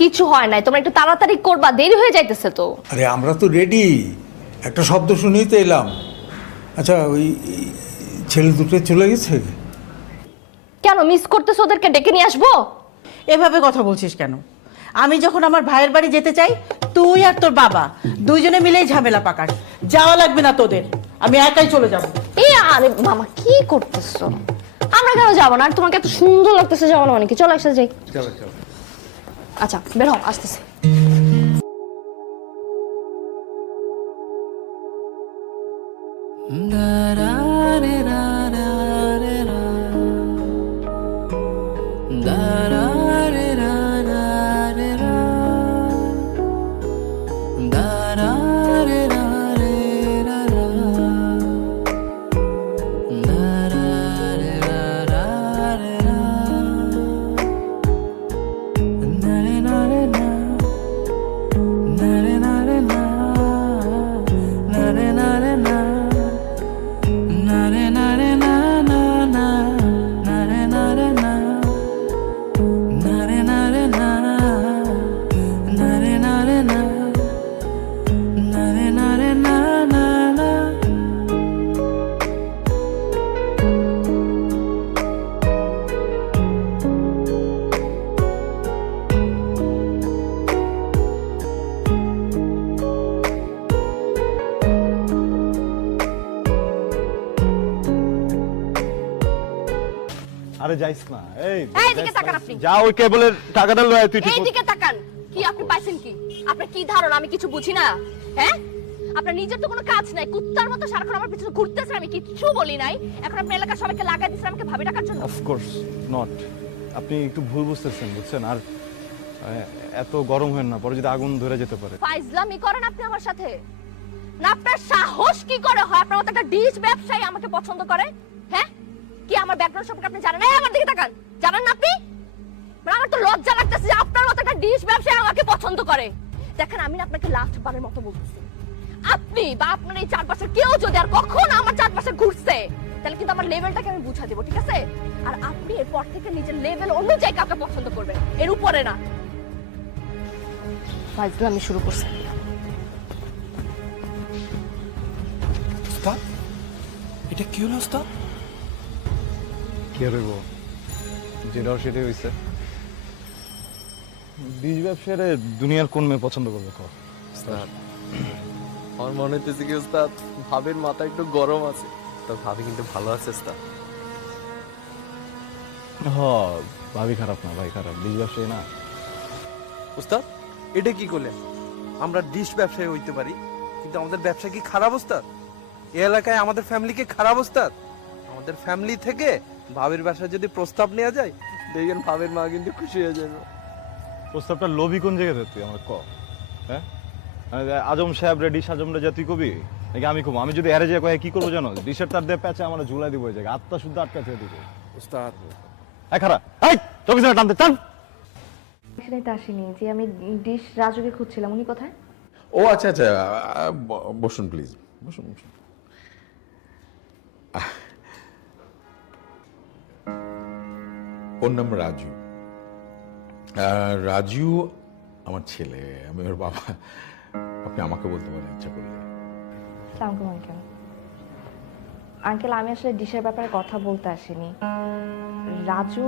কিছু হয় নাই, তোমরা একটু তাড়াতাড়ি করবা, দেরি হয়ে যাইতেছে তো। আরে আমরা তো রেডি, একটা শব্দ শুনেই তো এলাম। আচ্ছা, ওই ছেলে দুটো চলে গেছে কেন? মিস করতেছো ওদেরকে, ডেকে নিয়ে আসবো? এভাবে কথা বলছিস কেন? আমি যখন আমার ভাইয়ের বাড়ি যেতে চাই, তুই আর তোর বাবা দুইজনে মিলেই ঝামেলা পাকাস। যাওয়া লাগবে না তোদের, আমি একাই চলে যাব। এই আরে মামা, কি করতেছো? আমরা কেন যাবো না? আর তোমাকে এত সুন্দর লাগতেছে যাবো না মানে কি? চলো একসাথে যাই। চলো চলো। আচ্ছা বের হও, আসতেছি। আরে যাইস না, এইদিকে তাকান আপনি। যা, ওই কেবলের টাকাটা লয় তুই। এইদিকে তাকান। কি আপনি পাইছেন কি? আপনার কি ধারণা আমি কিছু বুঝি না? হ্যাঁ, আপনার নিজের তো কোনো কাজ নাই, কুত্তার মতো সারাক্ষণ আমার পিছনে ঘুরতেছেন, আমি কিচ্ছু বলি নাই। এখন আপনি এলাকার সবাইকে লাগাই দিচ্ছেন আমাকে ভাবি টাকার জন্য। অফ কোর্স নট, আপনি একটু ভুল বুঝতেছেন, বুঝছেন? আর এত গরম হয় না, পরে যদি আগুন ধরে যেতে পারে। ফাইজলামি করেন আপনি আমার সাথে? না আপনার সাহস কি করে হয় আপনার মতো একটা ডিশ ব্যবসায়ী আমাকে পছন্দ করে? হ্যাঁ, কি আমার ব্যাকগ্রাউন্ড সম্পর্কে আপনি জানেন না? আমার দিকে তাকান, জানেন না আপনি? মানে আমার তো লজ্জা লাগতেছে যে আপনার মতো একটা ডিশ ব্যবসায়ী আমাকে পছন্দ করে। দেখেন, আমি না আপনাকে লাস্ট বারের মতো বলতেছি, আপনি বা আপনার এই চারপাশে কেউ যদি আর কখনো আমার চারপাশে ঘুরছে, তাহলে কিন্তু আমার লেভেলটাকে আমি বুঝা দেবো, ঠিক আছে? আর আপনি এরপর থেকে নিজের লেভেল অনুযায়ী কাউকে পছন্দ করবেন, এর উপরে না। ফাইজলামি শুরু করছে। ওস্তাদ, এটা কি হলো ওস্তাদ? কি হইব? যেটাও সেটাই হইছে। বীজ ব্যবসায় দুনিয়ার কোন মেয়ে পছন্দ করবে? আমার মনে হইতেছে কি উস্তাদ, ভাবির মাথা একটু গরম আছে, তো ভাবি কিন্তু ভালো আছে উস্তাদ। ভাবি খারাপ না, ভাই খারাপ, বীজ ব্যবসায়ী না। উস্তাদ, এটা কি করলেন? আমরা ডিশ ব্যবসায়ী হইতে পারি, কিন্তু আমাদের ব্যবসা কি খারাপ উস্তাদ? এই এলাকায় আমাদের ফ্যামিলি কি খারাপ উস্তাদ? আমাদের ফ্যামিলি থেকে ভাবির বাসায় যদি প্রস্তাব নেওয়া যায়, দেখেন ভাবির মা কিন্তু খুশি হয়ে যাবে। প্রস্তাবটা লোভী কোন জায়গাতে তুই আমার ক? হ্যাঁ, আজম সাহেব রে, ডিশ আজম রে যা তুই কবি নাকি আমি কব? আমি যদি এরে যে কয়ে কি করবো জানো? ডিশের তার দিয়ে প্যাচে আমার ঝুলাই দিব, ওই জায়গায় আত্মা শুদ্ধ আটকা ছেড়ে দিব উস্তাদ। খারাপ চোখে টানতে টান। সেটাই তো আসেনি যে আমি ডিশ রাজুকে খুঁজছিলাম, উনি কোথায়? ও আচ্ছা আচ্ছা, বসুন প্লিজ, বসুন বসুন। ওর নাম রাজু। রাজু আমার ছেলে, আমি ওর বাবা। আপনি আমাকে বলতে পারেন ইচ্ছা করলে। সালামালাইকুম আঙ্কেল। আঙ্কেল, আমি আসলে ডিশের ব্যাপারে কথা বলতে আসিনি। রাজু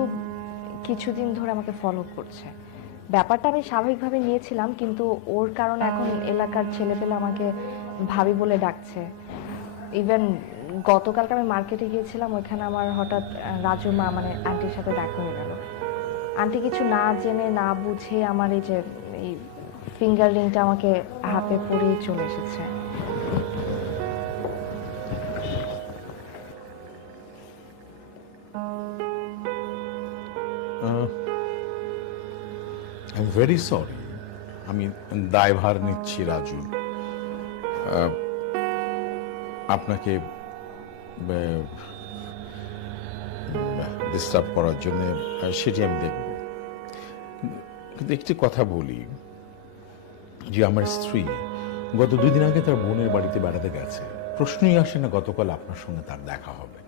কিছুদিন ধরে আমাকে ফলো করছে। ব্যাপারটা আমি স্বাভাবিকভাবে নিয়েছিলাম, কিন্তু ওর কারণে এখন এলাকার ছেলেপেলে আমাকে ভাবি বলে ডাকছে। ইভেন গতকালকে আমি মার্কেটে গিয়েছিলাম, ওইখানে আমার হঠাৎ রাজু মা মানে আন্টির সাথে দেখা হয়ে গেল। আন্টি কিছু না জেনে না বুঝে আমার এই যে এই ফিঙ্গার রিংটা আমাকে হাতে পরিয়ে চলে এসেছে। আই এম ভেরি সরি, আমি দায়ভার নিচ্ছি রাজু। আপনাকে ডিস্টার্ব করার জন্য সেটি আমি দেখব। কিন্তু একটি কথা বলি, যে আমার স্ত্রী গত 2 দিন আগে তার বোনের বাড়িতে বেড়াতে গেছে। প্রশ্নই আসে না গতকাল আপনার সঙ্গে তার দেখা হবে।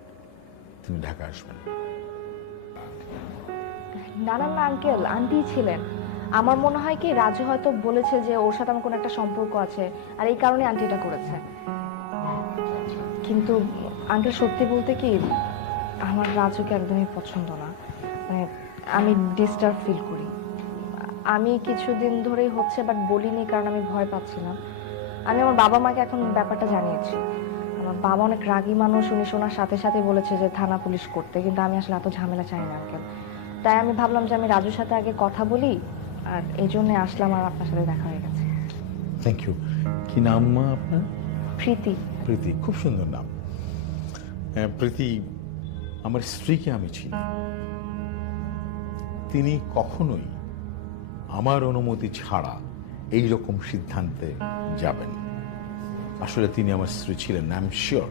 তিনি ঢাকা আসবেন। না না না আঙ্কেল, আন্টি ছিলেন। আমার মনে হয় কি রাজু হয়তো বলেছে যে ওর সাথে আমার কোনো একটা সম্পর্ক আছে, আর এই কারণে আন্টি এটা করেছে। কিন্তু আঙ্কেল সত্যি বলতে কি, আমার রাজুকে একদমই পছন্দ না। মানে আমি ডিস্টার্ব ফিল করি। আমি কিছুদিন ধরেই হচ্ছে, বাট বলিনি কারণ আমি ভয় পাচ্ছিলাম। আমি আমার বাবা মাকে এখন ব্যাপারটা জানিয়েছি। আমার বাবা অনেক রাগী মানুষ, উনি শোনার সাথে সাথে বলেছে যে থানা পুলিশ করতে, কিন্তু আমি আসলে এত ঝামেলা চাই না আঙ্কেল। তাই আমি ভাবলাম যে আমি রাজুর সাথে আগে কথা বলি, আর এই জন্যে আসলাম, আর আপনার সাথে দেখা হয়ে গেছে। Thank you. কি নাম মা আপনার? প্রীতি। প্রীতি, খুব সুন্দর নাম। প্রীতি, আমার স্ত্রীকে আমি চিনি। তিনি কখনোই আমার অনুমতি ছাড়া এই রকম সিদ্ধান্তে যাবেন। আসলে তিনি আমার স্ত্রী ছিলেন, আই এম শিওর।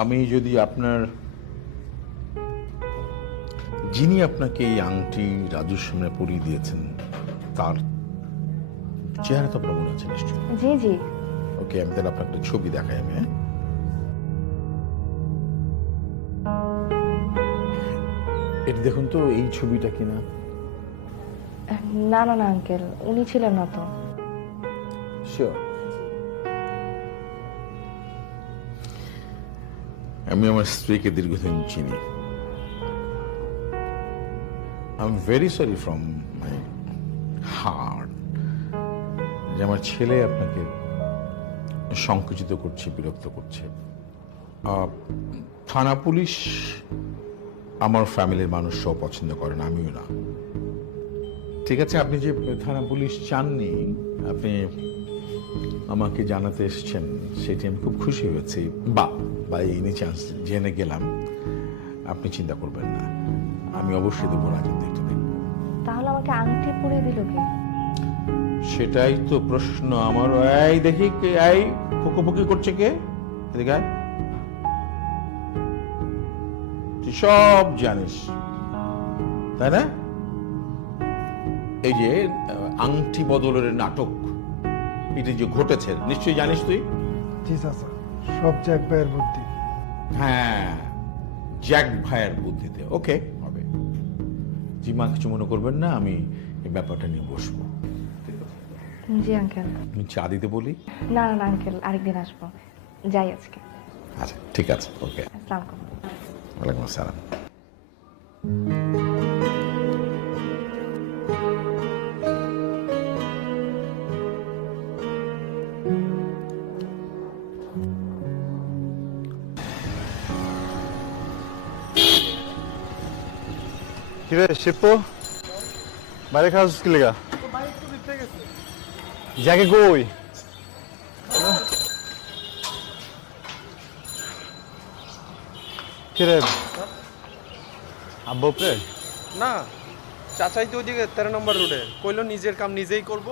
আমি যদি আপনার, যিনি আপনাকে এই আংটি রাজুর সামনে পরিয়ে দিয়েছেন, তার চেহারা তো আপনার মনে আছে নিশ্চয়ই? জি জি। ওকে, আমি তাহলে আপনাকে একটা ছবি দেখাই আমি। এটা দেখুন তো, এই ছবিটা কিনা? না না না আঙ্কেল, উনি ছিলেন না তো। শিওর? আমি আমার স্ত্রীকে দীর্ঘদিন চিনি। I am very sorry from my heart যে আমার ছেলে আপনাকে সংকুচিত করছে, বিরক্ত করছে। থানা পুলিশ আমার ফ্যামিলির মানুষ সব পছন্দ করে না, আমিও না। ঠিক আছে, আপনি যে থানা পুলিশ চাননি, আপনি আমাকে জানাতে এসছেন, সেটি আমি খুব খুশি হয়েছি। বা এনি চান্স জেনে গেলাম, আপনি চিন্তা করবেন না, আমি অবশ্যই দেবো রাজের দেখতে দেখব। তাহলে আমাকে আংটি পরিয়ে দিল কে? সেটাই তো প্রশ্ন আমার। এই দেখি এই ফুকুফুকি করছে কে? এদিকে আয়। তুই সব জানিস তাই না? এই যে আংটি বদলের নাটক, এটা যে ঘটেছে নিশ্চয়ই জানিস তুই? জি চাচা, সব জ্যাক ভাইয়ের বুদ্ধি। হ্যাঁ, জ্যাক ভাইয়ের বুদ্ধিতে। ওকে, হবে। জিমা কিছু মনে করবেন না, আমি এই ব্যাপারটা নিয়ে বসবো। জি আঙ্কেল। আমি চা দিতে বলি? না না না আঙ্কেল, আরেকদিন আসবো, যাই আজকে। আচ্ছা ঠিক আছে, ওকে। আসসালামু আলাইকুম। ওয়ালাইকুম আসসালাম। কিরে শিপু, বাইরে খাওয়া কি লেগা? যাকে কই কিরে আব্বু উপরে? না, চাচাই তো ওইদিকে 13 নম্বর রোডে কইলো নিজের কাম নিজেই করব।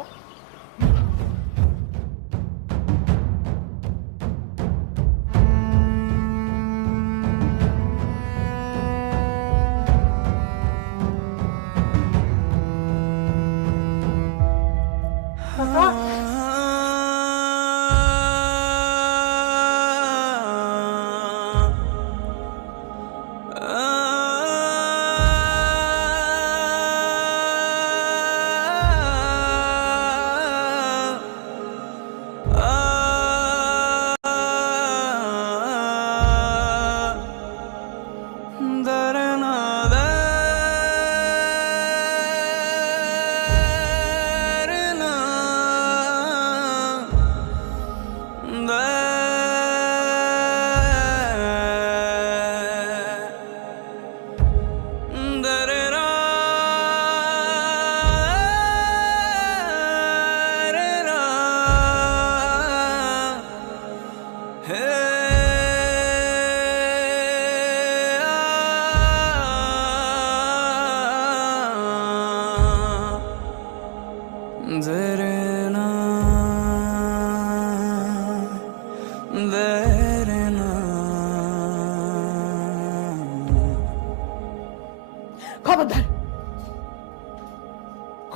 খবরদার,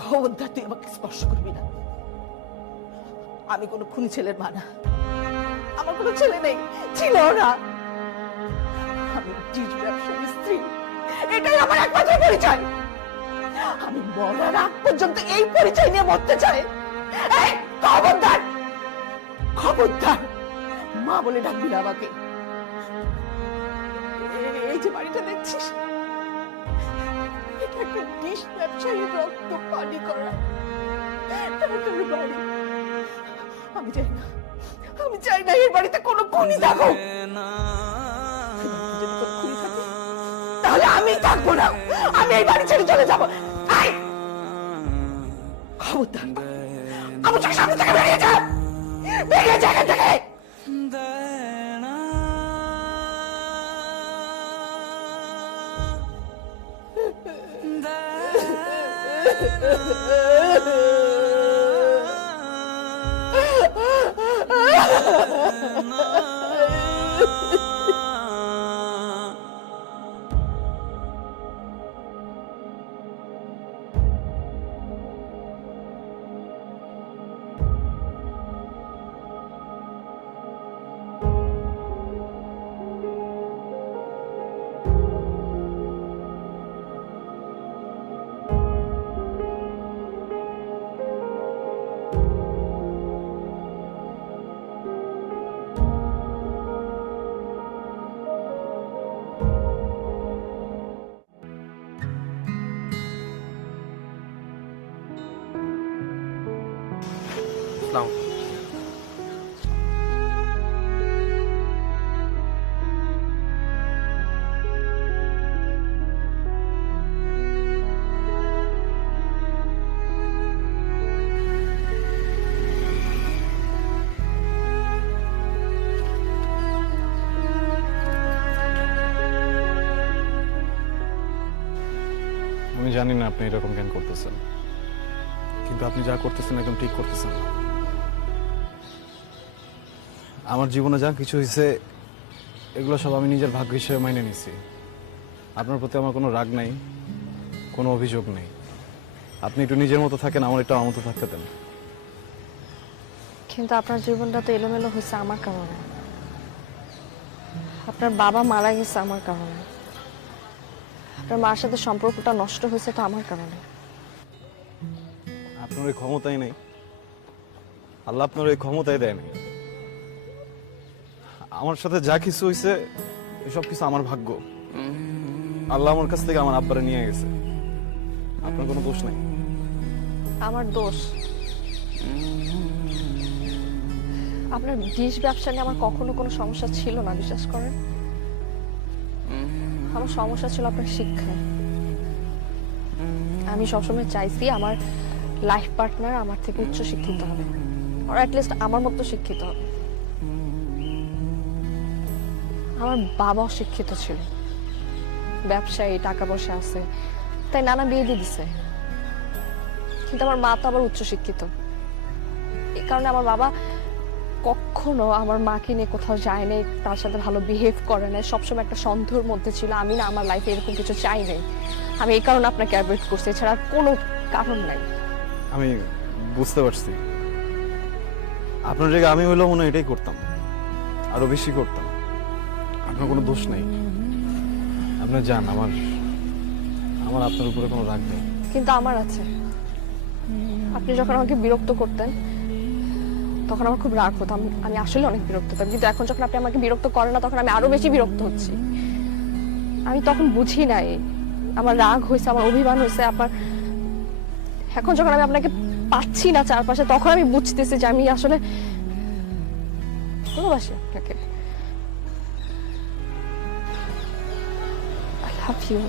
খবরদার, তুই আমাকে স্পর্শ করবি না। আমি কোনো খুনি ছেলের মা না, আমার কোনো ছেলে নেই, ছিল না। আমি ডিশ ব্যবসায়ীর স্ত্রী, এটাই আমার একমাত্র পরিচয়। আমি মরার আগ পর্যন্ত এই পরিচয় নিয়ে মরতে চাই। এই, খবরদার, খবরদার, মা বলে ডাকবি না আমাকে। এই যে বাড়িটা দেখছিস, এটা একটা ডিশ ব্যবসায়ীর রক্ত পানি করা টাকার বাড়ি। আমি চাই না, আমি চাই না এই বাড়িতে কোনো খুনি থাকুক। যদি কোনো খুনি থাকে তাহলে আমি থাকবো না, আমি এই বাড়ি ছেড়ে চলে যাবো। আয়, খবরদার, আমার চোখের সামনে থেকে বেরিয়ে যা, বেরিয়ে যা এখান থেকে। নাও। আমি জানি না আপনি এরকম কেন করতেছেন, কিন্তু আপনি যা করতেছেন একদম ঠিক করতেছেন না। আমার জীবনে যা কিছু হয়েছে এগুলো সব আমি নিজের ভাগ্য হিসেবে মাইনে নিছি। আপনার প্রতি আমার কোনো রাগ নাই, কোনো অভিযোগ নেই। আপনি একটু নিজের মতো থাকেন, আমার একটু আমার মতো থাকতে দেন। কিন্তু আপনার জীবনটা তো এলোমেলো হয়েছে আমার কারণে। আপনার বাবা মারা গেছে আমার কারণে। আপনার মার সাথে সম্পর্কটা নষ্ট হয়েছে তো আমার কারণে। আপনার ওই ক্ষমতাই নেই, আল্লাহ আপনার ওই ক্ষমতাই দেয় নাই। আমার সাথে যা কিছু হয়েছে এসব কিছু আমার ভাগ্য। আল্লাহ আমার কাছ থেকে আমার আব্বারে নিয়ে গেছে, আপনার কোনো দোষ নাই। আমার দোষ? আপনার ডিশ ব্যবসা নিয়ে আমার কখনো কোনো সমস্যা ছিল না, বিশ্বাস করেন। আমার সমস্যা ছিল আপনার শিক্ষায়। আমি সবসময় চাইছি আমার লাইফ পার্টনার আমার থেকে উচ্চ শিক্ষিত হবে, আর অ্যাটলিস্ট আমার মতো শিক্ষিত হবে। আমার বাবাও শিক্ষিত ছিল, ব্যবসায়ী, টাকা পয়সা আছে, তাই নানা বিয়ে দিয়ে দিছে। কিন্তু আমার মা তো আবার উচ্চ শিক্ষিত। এই কারণে আমার বাবা কখনো আমার মাকে নিয়ে কোথাও যায় নাই, তার সাথে ভালো বিহেভ করে নাই, সবসময় একটা সন্দেহের মধ্যে ছিল। আমি না আমার লাইফে এরকম কিছু চাই নাই। আমি এই কারণে আপনাকে অ্যাভয়েড করছি, এছাড়া আর কোনো কারণ নাই। আমি বুঝতে পারছি, আপনার জায়গায় আমি হইলেও মনে হয় এটাই করতাম, আরো বেশি করতাম। আপনার কোনো দোষ নেই, আপনি যান। আমার আমার আপনার উপরে কোনো রাগ নেই। কিন্তু আমার আছে। আপনি যখন আমাকে বিরক্ত করতেন তখন আমার খুব রাগ হতো, আমি আসলে অনেক বিরক্ত হতাম। কিন্তু এখন যখন আপনি আমাকে বিরক্ত করেন না তখন আমি আরো বেশি বিরক্ত হচ্ছি। আমি তখন বুঝি নাই আমার রাগ হয়েছে, আমার অভিমান হয়েছে। এখন যখন আমি আপনাকে পাচ্ছি না চারপাশে তখন আমি বুঝতেছি যে আমি আসলে ভালোবাসি আপনাকে। I love you.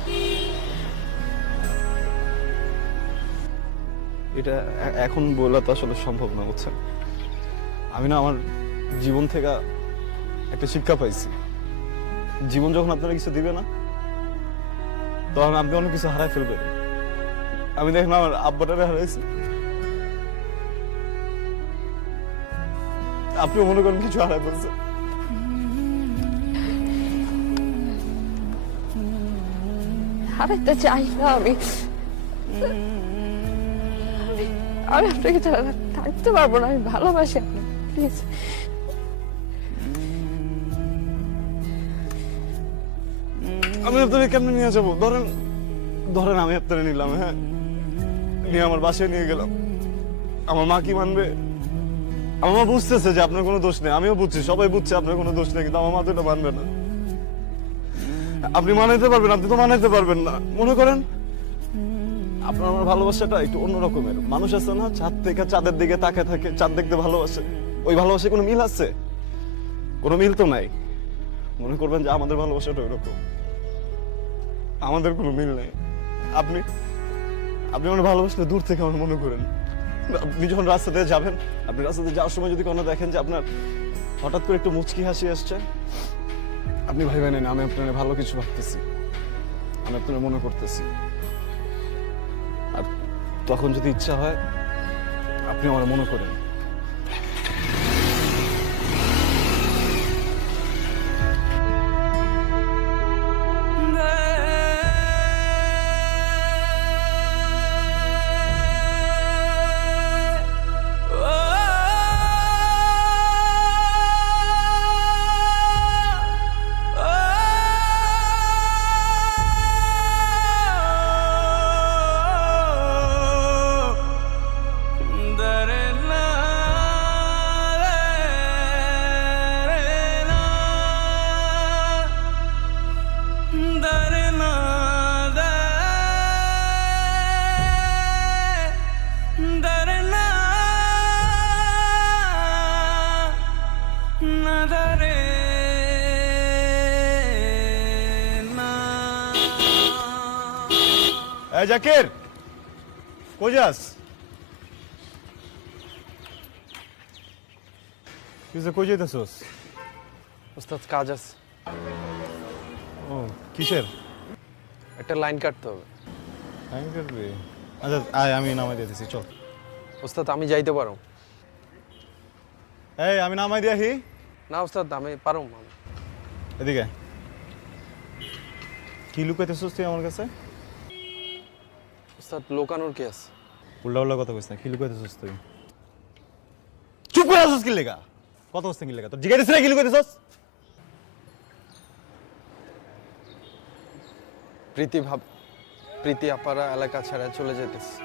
এটা এখন বলা তো আসলে সম্ভব না, বুঝছেন। আমি না আমার জীবন থেকে একটা শিক্ষা পাইছি। জীবন যখন আপনারা কিছু দিবে না তখন আপনি অনেক কিছু হারাই ফেলবেন। আমি দেখুন আমার আব্বাটারে হারাইছি, আপনিও মনে করেন কিছু হারাই ফেলছেন। হারাইতে চাই না আমি। আমি আপনাকে ছাড়া থাকতে পারবো না, আমি ভালোবাসি আপনাকে, প্লিজ। আমি আপনাকে কেমনে নিয়ে যাবো? ধরেন ধরেন আমি আপনাকে নিলাম, হ্যাঁ, নিয়ে আমার বাসায় নিয়ে গেলাম, আমার মা কি মানবে? আমার মা বুঝতেছে যে আপনার কোনো দোষ নেই, আমিও বুঝছি, সবাই বুঝছে আপনার কোনো দোষ নেই, কিন্তু আমার মা তো এটা মানবে না। আপনি মানাইতে পারবেন? আপনি তো মানাইতে পারবেন না। মনে করেন আপনার আমার ভালোবাসাটা একটু অন্য রকমের। মানুষ আছে না, চাঁদ থেকে চাঁদের দিকে তাকায় থাকে, চাঁদ দেখতে ভালোবাসে, ওই ভালোবাসে কোনো মিল আছে? কোনো মিল তো নাই। মনে করবেন যে আমাদের ভালোবাসাটা ওইরকম, আমাদের কোনো মিল নেই। আপনি আপনি আমার ভালোবাসলে দূর থেকে আমার মনে করেন। আপনি যখন রাস্তা দিয়ে যাবেন, আপনি রাস্তা দিয়ে যাওয়ার সময় যদি কোনো দেখেন যে আপনার হঠাৎ করে একটু মুচকি হাসি আসছে, আপনি ভাইবেন না আমি আপনার ভালো কিছু ভাবতেছি, আমি আপনার মনে করতেছি। আর তখন যদি ইচ্ছা হয় আপনি আমার মনে করেন। এই জাকির, কই যাস? কই যাইতেছস? ওস্তাদ কাজ আছে, ও কিসের? একটা লাইন কাটতে হবে। টাইম কাটবি? আচ্ছা আয়, আমি নামাই দিতেছি, চল। ওস্তাদ আমি যাইতে পারো? এই আমি নামাই দিয়াহি। না ওস্তাদ আমি পারো। এদিকে কি লুকাইতেছস তুই আমার কাছে? ওস্তাদ লোকানোর কি আছে? উল্টা উল্টা কথা কইছ না, কি লুকাইতেছস তুই? চুপ করে আসছিস কি লেগা? কথা কইছ কি লেগা? তোর জিজ্ঞাসা না কি লুকাইতেছস? প্রীতি আপারা এলাকা ছেড়ে চলে যেতেছে।